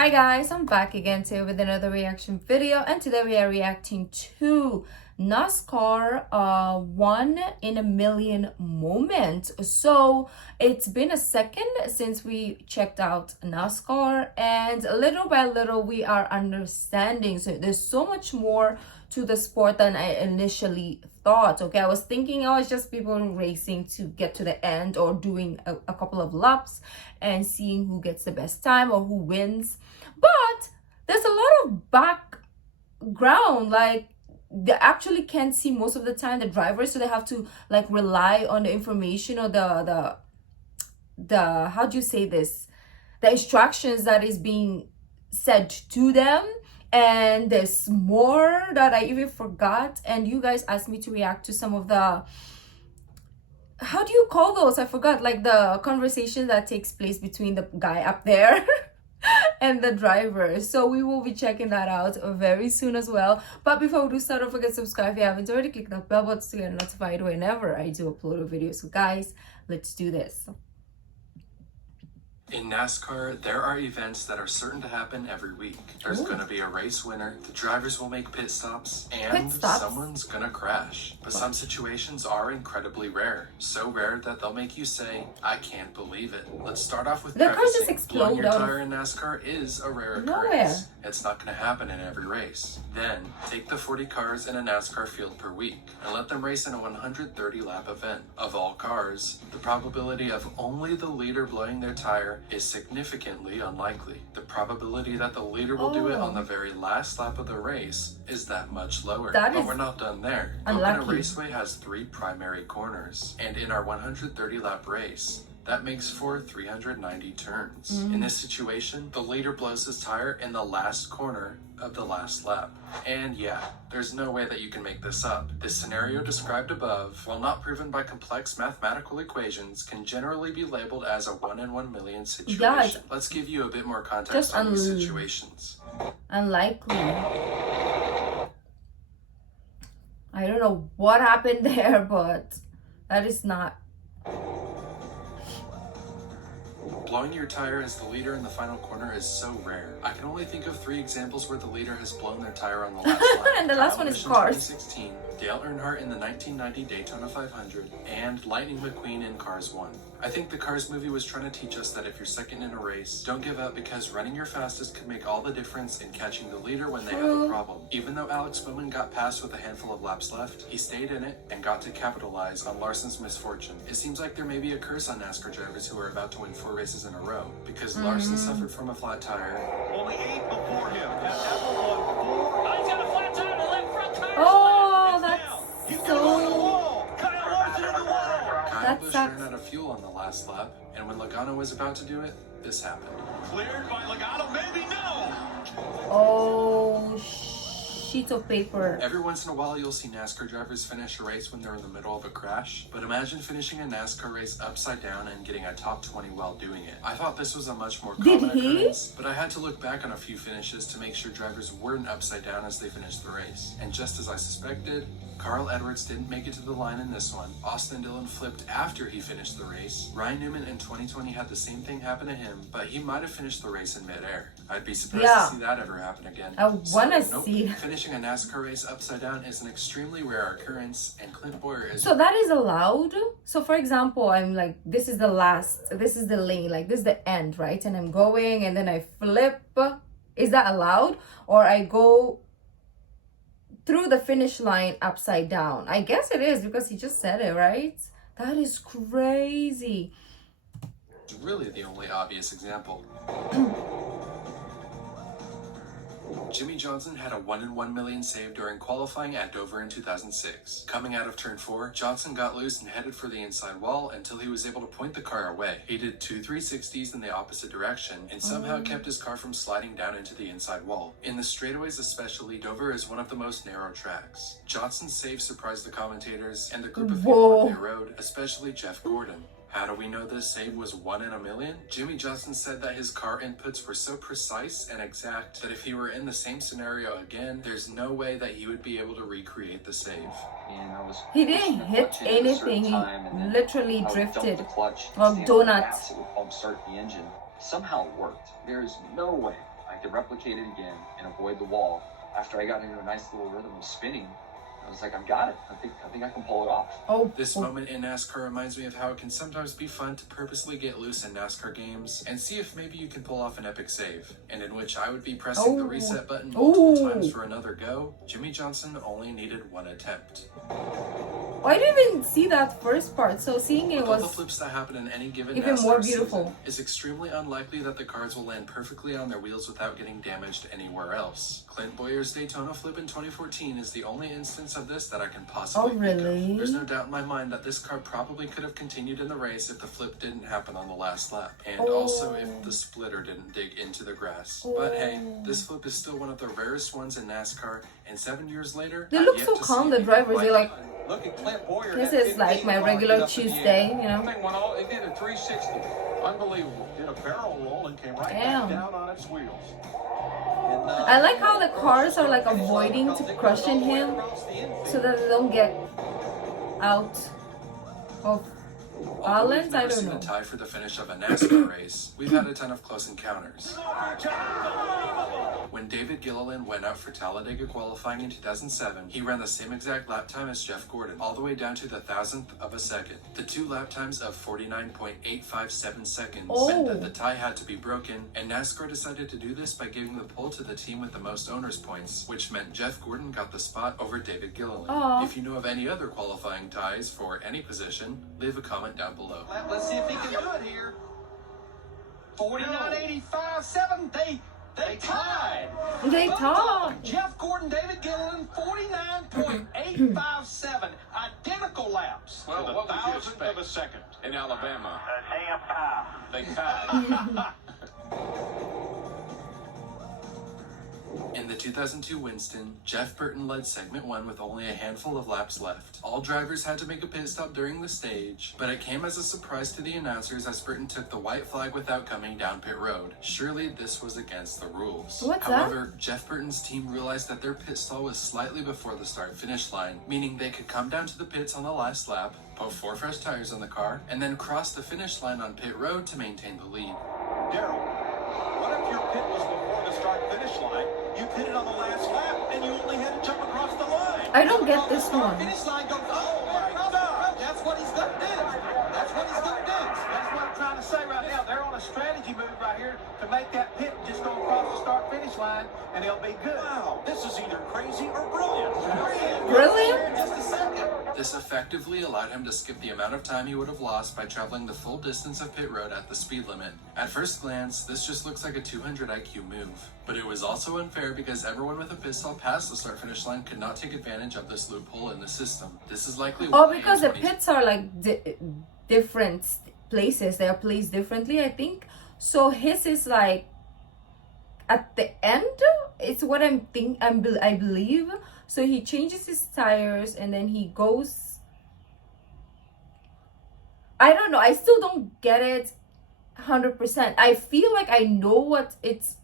Hi guys, I'm back again today with another reaction video, and today we are reacting to NASCAR one in a million moment. So it's been a second since we checked out NASCAR, and little by little we are understanding. So there's so much more to the sport than I initially thought. Okay, I was thinking, oh, it's just people racing to get to the end or doing a couple of laps and seeing who gets the best time or who wins. But there's a lot of background, like they actually can't see most of the time, the drivers, so they have to like rely on the information or the how do you say this, the instructions that is being said to them. And there's more that I even forgot, and you guys asked me to react to some of the, how do you call those, I forgot, like the conversation that takes place between the guy up there and the driver. So we will be checking that out very soon as well. But before we do start, don't forget to subscribe if you haven't already. Click that bell button to get notified whenever I do upload a video. So guys, let's do this. In NASCAR, there are events that are certain to happen every week. There's going to be a race winner, the drivers will make pit stops, and someone's going to crash. But some situations are incredibly rare. So rare that they'll make you say, I can't believe it. Let's start off with prefacing. Blowing your tire in NASCAR is a rare occurrence. It's not going to happen in every race. Then, take the 40 cars in a NASCAR field per week and let them race in a 130-lap event. Of all cars, the probability of only the leader blowing their tire is significantly unlikely. The probability that the leader will do it on the very last lap of the race is that much lower. But we're not done there. Open Raceway has 3 primary corners, and in our 130-lap race, that makes for 390 turns. In this situation, the leader blows his tire in the last corner of the last lap. And yeah, there's no way that you can make this up. This scenario described above, while not proven by complex mathematical equations, can generally be labeled as a 1 in 1 million situation. Yeah, let's give you a bit more context on these situations. Unlikely. I don't know what happened there, but that is not. Blowing your tire as the leader in the final corner is so rare. I can only think of 3 examples where the leader has blown their tire on the last lap. And the last one is Cars. 2016, Dale Earnhardt in the 1990 Daytona 500, and Lightning McQueen in Cars 1. I think the Cars movie was trying to teach us that if you're second in a race, don't give up, because running your fastest could make all the difference in catching the leader when they have a problem. Even though Alex Bowman got past with a handful of laps left, he stayed in it and got to capitalize on Larson's misfortune. It seems like there may be a curse on NASCAR drivers who are about to win 4 races in a row, because Larson suffered from a flat tire. Only 8 before him. He's got a flat tire to the left front tire. Oh, that's so. Kyle Larson in the wall. Kyle Busch ran out of fuel on the last lap, and when Logano was about to do it, this happened. Cleared by Logano, maybe no. Oh, sheet of paper. Every once in a while, you'll see NASCAR drivers finish a race when they're in the middle of a crash, but imagine finishing a NASCAR race upside down and getting a top 20 while doing it. I thought this was a much more common occurrence, but I had to look back on a few finishes to make sure drivers weren't upside down as they finished the race. And just as I suspected, Carl Edwards didn't make it to the line in this one. Austin Dillon flipped after he finished the race. Ryan Newman in 2020 had the same thing happen to him, but he might have finished the race in midair. I'd be surprised to see that ever happen again. I wanna see. Finishing a NASCAR race upside down is an extremely rare occurrence, and Clint Boyer is. So that is allowed? So for example, I'm like, this is the lane, like this is the end, right? And I'm going and then I flip. Is that allowed? Or I go through the finish line upside down? I guess it is, because he just said it, right? That is crazy. It's really the only obvious example. Jimmy Johnson had a 1 in 1 million save during qualifying at Dover in 2006. Coming out of turn 4, Johnson got loose and headed for the inside wall until he was able to point the car away. He did 2 360s in the opposite direction and somehow kept his car from sliding down into the inside wall. In the straightaways especially, Dover is one of the most narrow tracks. Johnson's save surprised the commentators and the group of people on the road, especially Jeff Gordon. How do we know this save was 1 in a million? Jimmy Johnson said that his car inputs were so precise and exact that if he were in the same scenario again, there's no way that he would be able to recreate the save. He didn't hit anything, he literally drifted. Well, donuts. It would help start the engine. Somehow it worked. There's no way I could replicate it again and avoid the wall. After I got into a nice little rhythm of spinning, I was like, I've got it. I think I can pull it off. Oh, This moment in NASCAR reminds me of how it can sometimes be fun to purposely get loose in NASCAR games and see if maybe you can pull off an epic save, and in which I would be pressing the reset button multiple times for another go. Jimmy Johnson only needed one attempt. I didn't even see that first part, so seeing it With all the was flips that happen in any given even NASCAR more beautiful. season, it's extremely unlikely that the cars will land perfectly on their wheels without getting damaged anywhere else. Clint Boyer's Daytona flip in 2014 is the only instance of this that I can possibly think really? of. There's no doubt in my mind that this car probably could have continued in the race if the flip didn't happen on the last lap, and also if the splitter didn't dig into the grass. But hey, this flip is still one of the rarest ones in NASCAR, and 7 years later, They I've look yet so to calm, see the anything drivers. They're like, Look at Clint Boyer. this That is like 15 my car regular hit up at the Tuesday, end. you know. Thing went all, it did a 360. Unbelievable. Did a barrel roll and came right Damn. back down on its wheels. I like how the cars are like avoiding to crushing him so that they don't get out of Although we've balance. I never don't seen know. a tie for the finish of a NASCAR race, we've had a ton of close encounters. When David Gilliland went out for Talladega qualifying in 2007, he ran the same exact lap time as Jeff Gordon, all the way down to the thousandth of a second. The two lap times of 49.857 seconds meant that the tie had to be broken, and NASCAR decided to do this by giving the pole to the team with the most owners points, which meant Jeff Gordon got the spot over David Gilliland. If you know of any other qualifying ties for any position, leave a comment down below. Let's see if he can do it here. 49.85.7. They tied. They talk. Jeff Gordon, David Gilliland, 49.857. Identical laps. Well, to the thousandth of a second in Alabama. They tied. In the 2002 Winston, Jeff Burton led segment 1 with only a handful of laps left. All drivers had to make a pit stop during the stage, but it came as a surprise to the announcers as Burton took the white flag without coming down pit road. Surely this was against the rules. However, Jeff Burton's team realized that their pit stall was slightly before the start-finish line, meaning they could come down to the pits on the last lap, put 4 fresh tires on the car, and then cross the finish line on pit road to maintain the lead. Daryl, what if your pit was before the start-finish line? You pitted on the last lap, and you only had to jump across the line. I don't get this one. Finish line goes, oh my God, that's what he's gonna do. That's what he's gonna do. That's what I'm trying to say right now. They're on a strategy move right here to make that pit just go across the start-finish line, and they'll be good. Wow, this is either crazy or brilliant. Brilliant? Just a second. This effectively allowed him to skip the amount of time he would have lost by traveling the full distance of pit road at the speed limit. At first glance, this just looks like a 200 IQ move. But it was also unfair because everyone with a pit stall past the start-finish line could not take advantage of this loophole in the system. This is likely why Because the pits are like different places. They are placed differently, I think. So his is like at the end. It's what I believe. So he changes his tires and then he goes. I don't know. I still don't get it 100%. I feel like I know what it's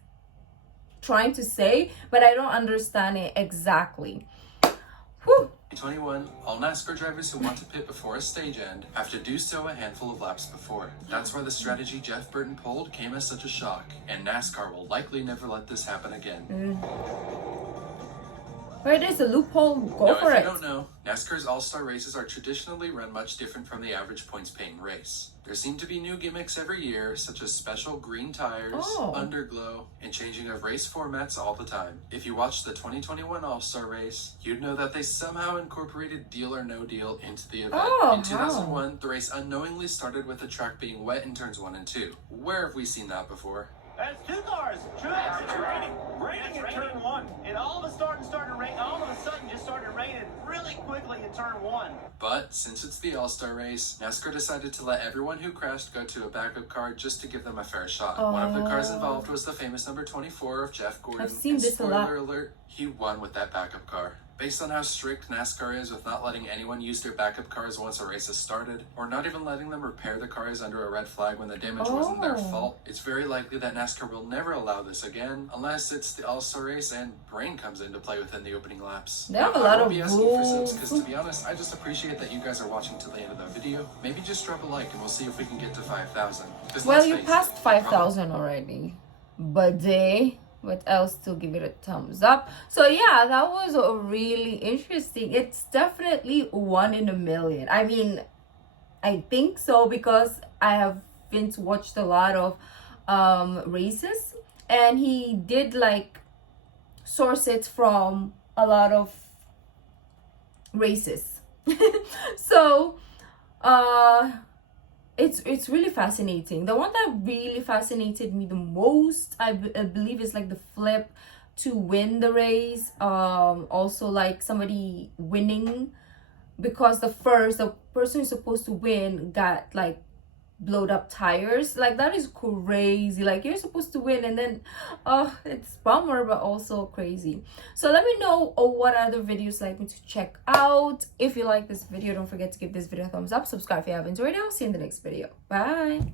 trying to say, but I don't understand it exactly. Whew. 2021, all NASCAR drivers who want to pit before a stage end have to do so a handful of laps before. That's why the strategy Jeff Burton pulled came as such a shock, and NASCAR will likely never let this happen again. Where there's a loophole, go for it. If you don't know, NASCAR's all-star races are traditionally run much different from the average points-paying race. There seem to be new gimmicks every year, such as special green tires, underglow, and changing of race formats all the time. If you watched the 2021 All-Star race, you'd know that they somehow incorporated Deal or No Deal into the event. In 2001, the race unknowingly started with the track being wet in turns 1 and 2. Where have we seen that before? That's 2 cars. Truex, it's raining. Raining in turn 1. It all of a sudden started raining. All of a sudden just started raining really quickly in turn 1. But since it's the All-Star race, NASCAR decided to let everyone who crashed go to a backup car just to give them a fair shot. One of the cars involved was the famous number 24 of Jeff Gordon. I've seen this a lot. Spoiler alert, he won with that backup car. Based on how strict NASCAR is with not letting anyone use their backup cars once a race has started, or not even letting them repair the cars under a red flag when the damage wasn't their fault, it's very likely that NASCAR will never allow this again, unless it's the All-Star race and rain comes into play within the opening laps. They have a lot of be asking for subs because, to be honest, I just appreciate that you guys are watching till the end of the video. Maybe just drop a like and we'll see if we can get to 5,000. Well, you passed 5,000 already. But what else to give it a thumbs up. So yeah, that was a really interesting. It's definitely 1 in a million. I mean, I think so, because I have been to watched a lot of races, and he did like source it from a lot of races. So it's really fascinating. The one that really fascinated me the most, I believe, is like the flip to win the race. Also like somebody winning because the person who's supposed to win got like blowed up tires. Like, that is crazy. Like, you're supposed to win, and then it's bummer, but also crazy. So let me know what other videos like me to check out. If you like this video, don't forget to give this video a thumbs up, subscribe if you haven't already. I'll see you in the next video. Bye.